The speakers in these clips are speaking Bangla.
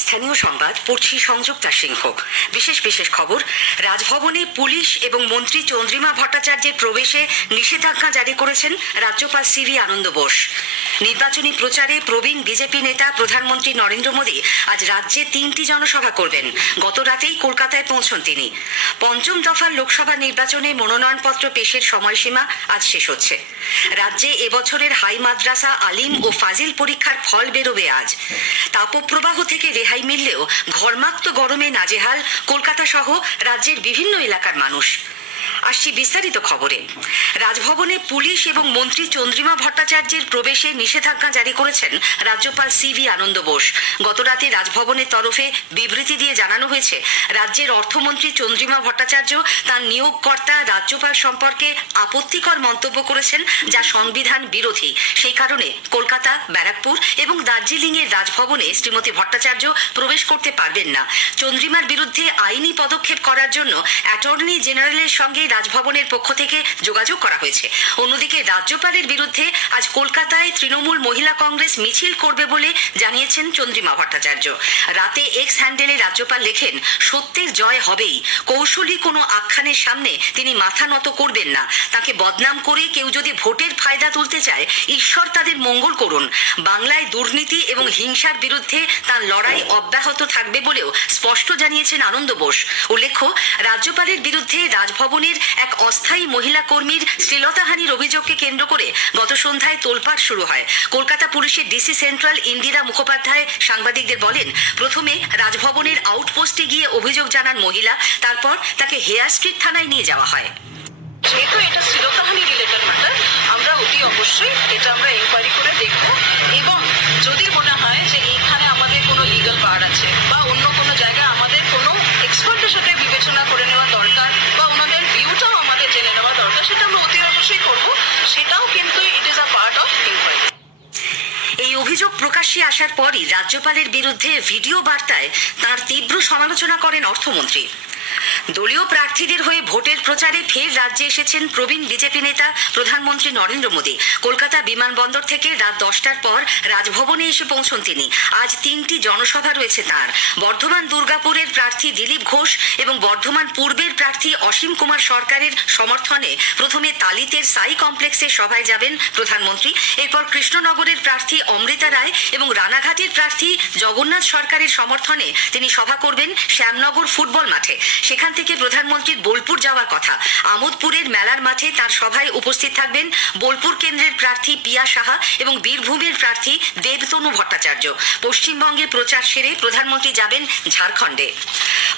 স্থানীয় সংবাদ পড়ছি সংযুক্তা সিংহ। বিশেষ খবর। রাজভবনে পুলিশ এবং মন্ত্রী চন্দ্রিমা ভট্টাচার্যের প্রবেশে নিষেধাজ্ঞা জারি করেছেন রাজ্যপাল সিভি আনন্দ বোস। নির্বাচনী প্রচারে প্রবীণ বিজেপি নেতা প্রধানমন্ত্রী নরেন্দ্র মোদী আজ রাজ্যে 3টি জনসভা করবেন। গত রাতেই কলকাতায় পৌঁছন তিনি। পঞ্চম দফার লোকসভা নির্বাচনে মনোনয়নপত্র পেশের সময়সীমা আজ শেষ হচ্ছে। রাজ্যে এবছরের হাই মাদ্রাসা আলিম ও ফাজিল পরীক্ষার ফল বেরোবে আজ। তাপপ্রবাহ থেকে রেহাই মিললেও ঘর্মাক্ত গরমে নাজেহাল কলকাতা সহ রাজ্যের বিভিন্ন এলাকার মানুষ। আসছি বিস্তারিত খবরে। রাজভবনে পুলিশ এবং মন্ত্রী চন্দ্রিমা ভট্টাচার্যের প্রবেশে নিষেধাজ্ঞা জারি করেছেন রাজ্যপাল সিভি আনন্দ বোস। গতরাতে রাজভবনের তরফে বিবৃতি দিয়ে জানানো হয়েছে, রাজ্যের অর্থমন্ত্রী চন্দ্রিমা ভট্টাচার্য তার নিয়োগকর্তা রাজ্যপাল সম্পর্কে আপত্তিকর মন্তব্য করেছেন, যা সংবিধান বিরোধী। সেই কারণে কলকাতা, ব্যারাকপুর এবং দার্জিলিংয়ের রাজভবনে শ্রীমতী ভট্টাচার্য প্রবেশ করতে পারবেন না। চন্দ্রিমার বিরুদ্ধে আইনি পদক্ষেপ করার জন্য অ্যাটর্নি জেনারেলের সঙ্গে রাজভবনের পক্ষ থেকে যোগাযোগ করা হয়েছে। অন্যদিকে রাজ্যপালের বিরুদ্ধে আজ কলকাতায় তৃণমূল মহিলা কংগ্রেস মিছিল করবে বলে জানিয়েছেন চন্দ্রিমা ভট্টাচার্য। রাতে এক্স হ্যান্ডেলে রাজ্যপাল লেখেন, সত্যের জয় হবেই। কৌশলী কোনো আখ্যানের সামনে তিনি মাথা নত করবেন না। তাকে বদনাম করে কেউ যদি ভোটের ফায়দা তুলতে চায়, ঈশ্বর তাদের মঙ্গল করুন। বাংলায় দুর্নীতি এবং হিংসার বিরুদ্ধে তার লড়াই অব্যাহত থাকবে বলেও স্পষ্ট জানিয়েছেন আনন্দ বোস। উল্লেখ্য, রাজ্যপালের বিরুদ্ধে রাজভবনের এক অস্থায়ী মহিলা কর্মীর শ্লীলতাহানির অভিযোগকে কেন্দ্র করে গত সন্ধ্যায় তোলপাড় শুরু হয়। কলকাতা পুলিশের ডিসি সেন্ট্রাল ইন্দিরা মুখোপাধ্যায় সাংবাদিকদের বলেন, প্রথমে রাজভবনের আউটপোস্টে গিয়ে অভিযোগ জানান মহিলা, তারপর তাকে হেয়ার স্ট্রিট থানায় নিয়ে যাওয়া হয়। যেহেতু এটা শ্লীলতাহানি রিলেটেড ম্যাটার, আমরা অতি অবশ্যই এটা আমরা ইনকোয়ারি করে দেখব এবং যদি মনে হয় যে এইখানে আমাদের কোনো লিগাল পাওয়ার আছে বা অন্য কোনো জায়গায় আমাদের কোনো এক্সপার্টের সাথে বিবেচনা করে নেওয়া দরকার বা ওনাদের ভিউটাও আমাদের জেনে নেওয়া দরকার, সেটা আমরা অতি অবশ্যই করব। সেটাও কিন্তু it is a part of inquiry. এই অভিযোগ প্রকাশ্যে আসার পরই রাজ্যপালের বিরুদ্ধে ভিডিও বার্তায় তাঁর তীব্র সমালোচনা করেন অর্থমন্ত্রী। দলীয় প্রার্থীদের হয়ে ভোটের প্রচারে ফের রাজ্যে এসেছেন প্রবীণ বিজেপি নেতা প্রধানমন্ত্রী নরেন্দ্র মোদী। কলকাতা বিমানবন্দর থেকে রাত 10টার পর রাজভবনে এসে পৌঁছন তিনি। আজ 3টি জনসভা রয়েছে তাঁর। বর্ধমান দুর্গাপুরের প্রার্থী দিলীপ ঘোষ এবং বর্ধমান পূর্বের প্রার্থী অসীম কুমার সরকারের সমর্থনে প্রথমে তালিতের সাই কমপ্লেক্সে সভায় যাবেন প্রধানমন্ত্রী। এরপর কৃষ্ণনগরের প্রার্থী অমৃতা রায় এবং রানাঘাটের প্রার্থী জগন্নাথ সরকারের সমর্থনে তিনি সভা করবেন শ্যামনগর ফুটবল মাঠে। সেখান থেকে প্রধানমন্ত্রীর বোলপুর যাওয়ার কথা। আমোদপুরের মেলার মাঠে তার সভায় উপস্থিত থাকবেন বোলপুর কেন্দ্রের প্রার্থী পিয়া সাহা এবং বীরভূমের প্রার্থী দেবতনু ভট্টাচার্য। পশ্চিমবঙ্গে প্রচার সেরে প্রধানমন্ত্রী যাবেন ঝাড়খণ্ডে।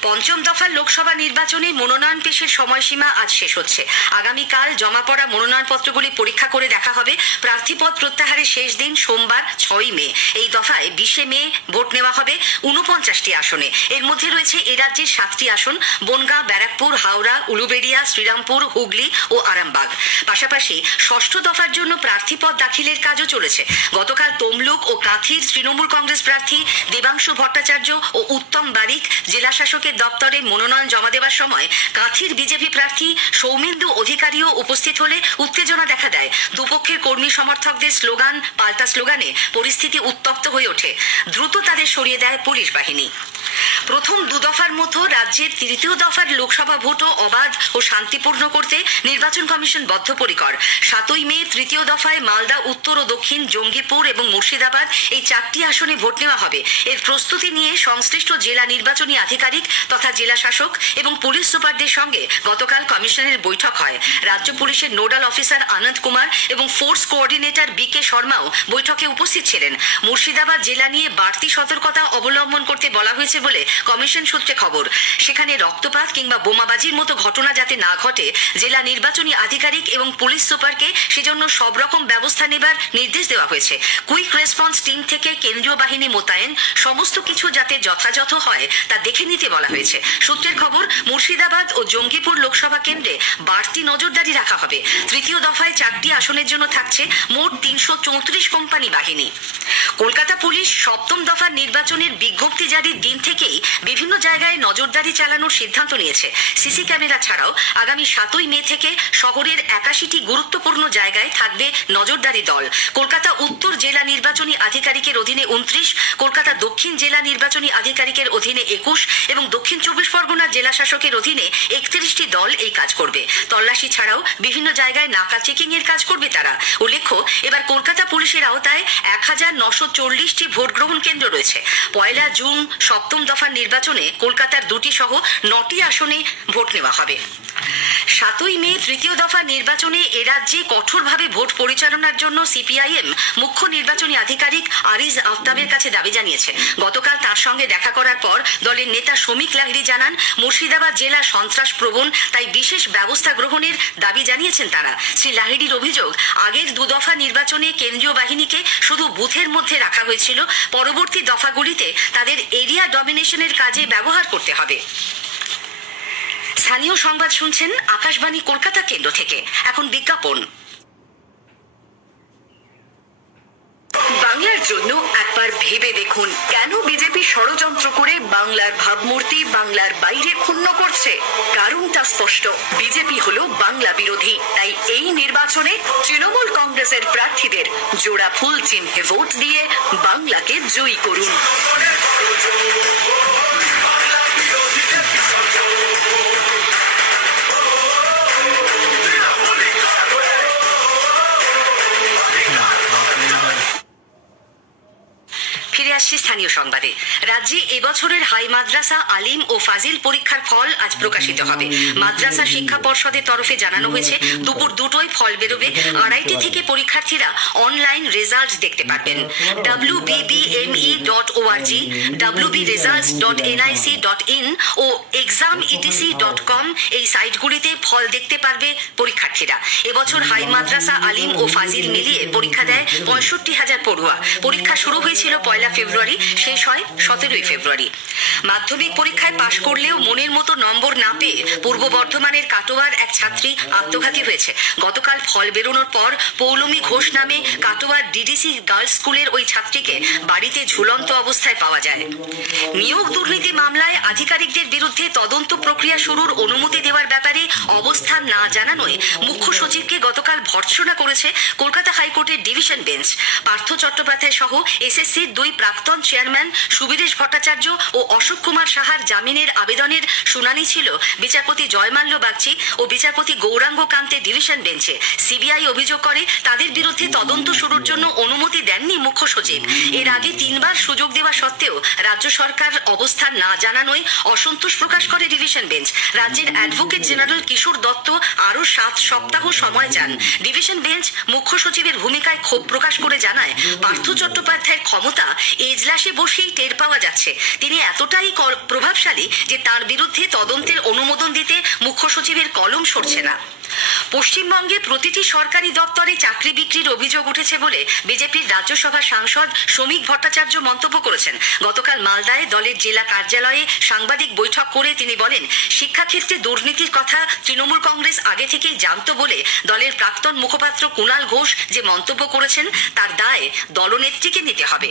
পঞ্চম দফার লোকসভা নির্বাচনে মনোনয়ন পেশের সময়সীমা আজ শেষ হচ্ছে। আগামীকাল জমা পড়া মনোনয়নপত্রগুলি পরীক্ষা করে দেখা হবে। প্রার্থীপদ প্রত্যাহারের শেষ দিন সোমবার 6 মে। এই দফায় 20 মে ভোট নেওয়া হবে 49টি আসনে। এর মধ্যে রয়েছে এ রাজ্যের 7টি আসন: বনগাঁ, ব্যারাকপুর, হাওড়া, উলুবেড়িয়া, শ্রীরামপুর, হুগলি ও আরামবাগ। পাশাপাশি ষষ্ঠ দফার জন্য প্রার্থীপদ দাখিলের কাজও চলেছে। গতকাল তমলুক ও কাঁথির তৃণমূল কংগ্রেস প্রার্থী দেবাংশু ভট্টাচার্য ও উত্তম বারিক জেলা শাসকের দপ্তরে মনোনয়ন জমা দেওয়ার সময় কাঁথির বিজেপি প্রার্থী সৌমেন্দু অধিকারীও উপস্থিত হলে উত্তেজনা দেখা দেয়। দুপক্ষের কর্মী সমর্থকদের স্লোগান পাল্টা স্লোগানে পরিস্থিতি উত্তপ্ত হয়ে ওঠে। দ্রুত তাদের সরিয়ে দেয় পুলিশ বাহিনী। প্রথম 2 দফার মতো রাজ্যের 3য় দফার লোকসভা ভোটও অবাধ ও শান্তিপূর্ণ করতে নির্বাচন কমিশন বদ্ধপরিকর। 7 মে 3য় দফায় মালদা উত্তর ও দক্ষিণ, জঙ্গিপুর এবং মুর্শিদাবাদ এই 4টি আসনে ভোট নেওয়া হবে। এর প্রস্তুতি নিয়ে সংশ্লিষ্ট জেলা নির্বাচনী আধিকারিক তথা জেলা শাসক এবং পুলিশ সুপারদের সঙ্গে গতকাল কমিশনের বৈঠক হয়। রাজ্য পুলিশের নোডাল অফিসার আনন্দ কুমার এবং ফোর্স কোঅর্ডিনেটর বিকে শর্মাও বৈঠকে উপস্থিত ছিলেন। মুর্শিদাবাদ জেলা নিয়ে বাড়তি সতর্কতা অবলম্বন করতে বলা হয়েছে বলে কমিশন সূত্রে খবর। সেখানে রক্তপাত কিংবা বোমাবাজির মতো ঘটনা যাতে না ঘটে, জেলা নির্বাচনী আধিকারিক এবং পুলিশ সুপারকে সেজন্য সব রকম ব্যবস্থা নেবার নির্দেশ দেওয়া হয়েছে। কুইক রেসপন্স টিম থেকে কেন্দ্রীয় বাহিনী মোতায়েন, সমস্ত কিছু যাতে যথাযথ হয় তা দেখে নিতে বলা হয়েছে। সূত্রের খবর, মুর্শিদাবাদ ও জঙ্গিপুর লোকসভা কেন্দ্রে বাড়তি নজরদারি রাখা হবে। 3য় দফায় 4টি আসনের জন্য থাকছে মোট 334 কোম্পানি বাহিনী। কলকাতা পুলিশ সপ্তম দফার নির্বাচনের বিজ্ঞপ্তি জারির দিন থেকেই বিভিন্ন জায়গায় নজরদারি চালানোর সিদ্ধান্ত নিয়েছে। সিসি ক্যামেরা ছাড়াও আগামী 7ই মে থেকে শহরের 81টি গুরুত্বপূর্ণ জায়গায় থাকবে নজরদারি দল। কলকাতা উত্তর জেলা নির্বাচনী আধিকারিকের অধীনে 29, কলকাতা দক্ষিণ জেলা নির্বাচনী আধিকারিকের অধীনে 21 এবং দক্ষিণ 24 পরগনা জেলা শাসকের অধীনে 31টি দল এই কাজ করবে। তল্লাশি ছাড়াও বিভিন্ন জায়গায় নাকা চেকিং এর কাজ করবে তারা। উল্লেখ্য, এবার কলকাতা পুলিশের আওতায় 1940টি ভোট গ্রহণ কেন্দ্র রয়েছে। 1 জুন সপ্তম দফার নির্বাচনে কলকাতার 2টি সহ 9টি আসনে ভোট নেওয়া হবে। 7ই মে তৃতীয় দফা নির্বাচনে এ রাজ্যে কঠোরভাবে ভোট পরিচালনার জন্য সিপিআইএম মুখ্য নির্বাচনী আধিকারিক আরিজ আফতাবের কাছে দাবি জানিয়েছে। গতকাল তার সঙ্গে দেখা করার পর দলের নেতা শ্রমিক লাহিড়ী জানান, মুর্শিদাবাদ জেলা সন্ত্রাস প্রবণ, তাই বিশেষ ব্যবস্থা গ্রহণের দাবি জানিয়েছেন তারা। শ্রী লাহিড়ীর অভিযোগ, আগের 2 দফা নির্বাচনে কেন্দ্রীয় বাহিনীকে শুধু বুথের মধ্যে রাখা হয়েছিল, পরবর্তী দফাগুলিতে তাদের এরিয়া ডমিনেশনের কাজে ব্যবহার করতে হবে। স্থানীয় সংবাদ শুনছেন আকাশবাণী কলকাতা কেন্দ্র থেকে। এখন বিজ্ঞাপন। বাংলার জন্য একবার ভেবে দেখুন, কেন বিজেপি ষড়যন্ত্র করে বাংলার ভাবমূর্তি বাংলার বাইরে ক্ষুণ্ণ করছে। কারণটা স্পষ্ট, বিজেপি হলো বাংলা বিরোধী। তাই এই নির্বাচনে তৃণমূল কংগ্রেসের প্রার্থীদের জোড়া ফুল চিহ্নে ভোট দিয়ে বাংলাকে জয়ী করুন। ফিরে আসছি স্থানীয় সংবাদে। রাজ্যে এবছরের হাই মাদ্রাসা, আলিম ও ফাজিল পরীক্ষার ফল আজ প্রকাশিত হবে। মাদ্রাসা শিক্ষা পর্ষদের তরফে জানানো হয়েছে, দুপুর 2টোয় ফল বেরোবে। 2:30 থেকে পরীক্ষার্থীরা অনলাইন রেজাল্ট দেখতে পারবেন। wbbme.org, wbresults.nic.in ও exametc.com এই সাইটগুলিতে ফল দেখতে পারবে পরীক্ষার্থীরা। এবছর হাই মাদ্রাসা, আলিম ও ফাজিল মিলিয়ে পরীক্ষা দেয় 65,000 পড়ুয়া। পরীক্ষা শুরু হয়েছিল 1 ফেব্রুয়ারি, শেষ হয় 17 ফেব্রুয়ারি। মাধ্যমিক পরীক্ষায় পাশ করলেও মনের মতো নম্বর না পেয়ে পূর্ব বর্ধমানের কাটোয়ার এক ছাত্রী আত্মঘাতী হয়েছে। গতকাল ফল বেরোনোর পর পৌলমী ঘোষ নামে কাটোয়ার ডিডিসি গার্লস স্কুলের ওই ছাত্রীকে বাড়িতে ঝুলন্ত অবস্থায় পাওয়া যায়। নিয়োগ দুর্নীতি মামলায় আধিকারিকদের বিরুদ্ধে তদন্ত প্রক্রিয়া শুরুর অনুমতি দেওয়ার ব্যাপারে অবস্থান না জানানোয় মুখ্য সচিবকে গতকাল ভর্ৎসনা করেছে কলকাতা হাইকোর্টের ডিভিশন বেঞ্চ। পার্থ চট্টোপাধ্যায় সহ এসএসসির 2 প্রাক্তন চেয়ারম্যান সুবীরেশ ভট্টাচার্য ও অশোক কুমার সাহার জামিনের আবেদনের শুনানি ছিল বিচারপতি জয়মাল্য বাগচি ও বিচারপতি গৌরাঙ্গ কান্তের ডিভিশন বেঞ্চে। সিবিআই অভিযোগ করে তাদের বিরুদ্ধে তদন্ত শুরুর জন্য অনুমতি দেননি মুখ্য সচিব। এর আগে 3বার সুযোগ দেওয়া সত্ত্বেও রাজ্য সরকার অবস্থান না জানানোয় অসন্তোষ প্রকাশ করে ডিভিশন বেঞ্চ। রাজ্যের অ্যাডভোকেট জেনারেল কিশোর দত্ত আরও 7 সপ্তাহ সময় চান। ডিভিশন বেঞ্চ মুখ্য সচিবের ভূমিকায় ক্ষোভ প্রকাশ করে জানায়, পার্থ চট্টোপাধ্যায়ের ক্ষমতা এজলাসে বসেই টের পাওয়া যাচ্ছে। তিনি এতটাই প্রভাবশালী যে তার বিরুদ্ধে তদন্তের অনুমোদন দিতে মুখ্য সচিবের কলম সরছে না। পশ্চিমবঙ্গে প্রতিটি সরকারি দপ্তরে চাকরি বিক্রির অভিযোগ উঠেছে বলে বিজেপির রাজ্যসভা সাংসদ শ্রমিক ভট্টাচার্য মন্তব্য করেছেন। গতকাল মালদায় দলের জেলা কার্যালয়ে সাংবাদিক বৈঠক করে তিনি বলেন, শিক্ষাক্ষেত্রে দুর্নীতির কথা তৃণমূল কংগ্রেস আগে থেকেই জানত বলে দলের প্রাক্তন মুখপাত্র কুণাল ঘোষ যে মন্তব্য করেছেন তার দায় দলনেত্রীকে নিতে হবে।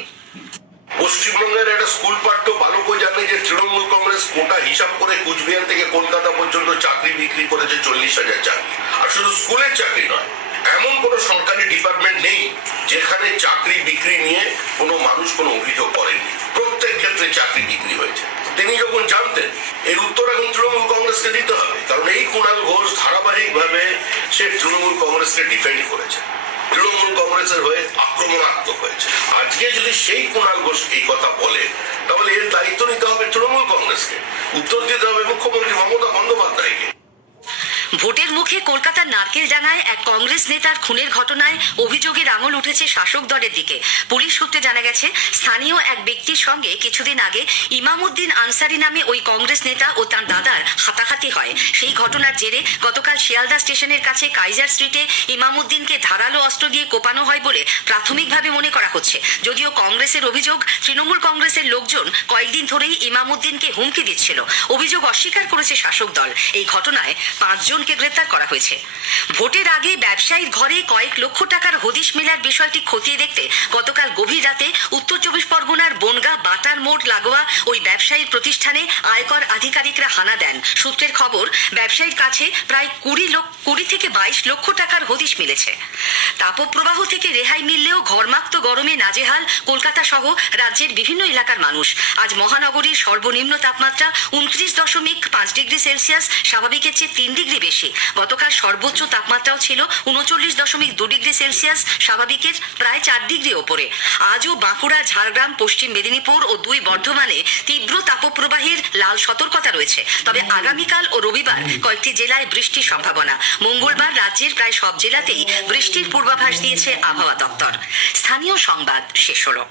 পশ্চিমবঙ্গের একটা স্কুল পাঠ্য ভালো করে জানে যে তৃণমূল কংগ্রেস কোটা হিসাব করে কুচবিহার থেকে কলকাতা পর্যন্ত চাকরি বিক্রি করেছে 40,000 চাকরি। আর শুধু স্কুলের চাকরি নয়, এমন কোন সরকারি ডিপার্টমেন্ট নেই যেখানে চাকরি বিক্রি নিয়ে কোনো মানুষ কোনো অভিযোগ করেননি। প্রত্যেক ক্ষেত্রে চাকরি বিক্রি হয়েছে। তিনি যখন জানতেন, এর উত্তর এখন তৃণমূল কংগ্রেসকে দিতে হবে, কারণ এই কুণাল ঘোষ ধারাবাহিকভাবে সে তৃণমূল কংগ্রেসকে ডিফেন্ড করেছে, তৃণমূল কংগ্রেসের হয়ে আক্রমণাত্মক হয়েছে। আজকে যদি সেই কুণাল ঘোষ এই কথা বলে, তাহলে এর দায়িত্ব নিতে হবে তৃণমূল কংগ্রেসকে, উত্তর দিতে হবে মুখ্যমন্ত্রী মমতা বন্দ্যোপাধ্যায়কে। ভোটের মুখে কলকাতার নারকেলডাঙ্গায় এক কংগ্রেস নেতার খুনের ঘটনায় অভিযোগের আঙুল উঠেছে শাসক দলের দিকে। পুলিশ সূত্রে জানা গেছে, স্থানীয় এক ব্যক্তির সঙ্গে কিছুদিন আগে ইমামউদ্দিন আনসারি নামে ওই কংগ্রেস নেতা ও তার দাদার হাতাহাতি হয়। সেই ঘটনার জেরে গতকাল শিয়ালদা স্টেশনের কাছে কাইজার স্ট্রিটে ইমামউদ্দিনকে ধারালো অস্ত্র দিয়ে কোপানো হয় বলে প্রাথমিকভাবে মনে করা হচ্ছে। হচ্ছে। যদিও কংগ্রেসের অভিযোগ, তৃণমূল কংগ্রেসের লোকজন কয়েকদিন ধরেই ইমামুদ্দিনকে হুমকি দিচ্ছিল। অভিযোগ অস্বীকার করেছে শাসক দল। এই ঘটনায় 5 জনকে গ্রেপ্তার করা হয়েছে। ভোটের আগে ব্যবসায়ীর ঘরে কয়েক লক্ষ টাকার হদিশ মেলার বিষয়টি খতিয়ে দেখতে গতকাল গভীর রাতে উত্তর 24 পরগনার বনগাঁ বাটার মোড় লাগোয়া ওই ব্যবসায়ীর প্রতিষ্ঠানে আয়কর আধিকারিকরা হানা দেন। সূত্রের খবর, ব্যবসায়ীর কাছে প্রায় 20 থেকে 22 লক্ষ টাকার হদিশ মিলেছে। তাপপ্রবাহ থেকে রেহাই মিললেও ঘর্মাক্ত গরমে নাজেহাল কলকাতা সহ রাজ্যের বিভিন্ন এলাকার মানুষ। আজ মহানগরীর সর্বনিম্ন তাপমাত্রা 29.5 ডিগ্রি সেলসিয়াস, স্বাভাবিকের চেয়ে 3 ডিগ্রি বেশি। গতকাল সর্বোচ্চ তাপমাত্রাও ছিল 39.2 ডিগ্রি সেলসিয়াস, স্বাভাবিকের প্রায় 4 ডিগ্রি ওপরে। আজও বাঁকুড়া, ঝাড়গ্রাম, পশ্চিম মেদিনীপুর ও 2 বর্ধমানে তীব্র তাপপ্রবাহের লাল সতর্কতা রয়েছে। তবে আগামীকাল ও রবিবার কয়েকটি জেলায় বৃষ্টির সম্ভাবনা। মঙ্গলবার রাজ্যের প্রায় সব জেলাতেই বৃষ্টির পূর্বাভাস দিয়েছে আবহাওয়া দপ্তর। স্থানীয় সংবাদ শেষ হলো।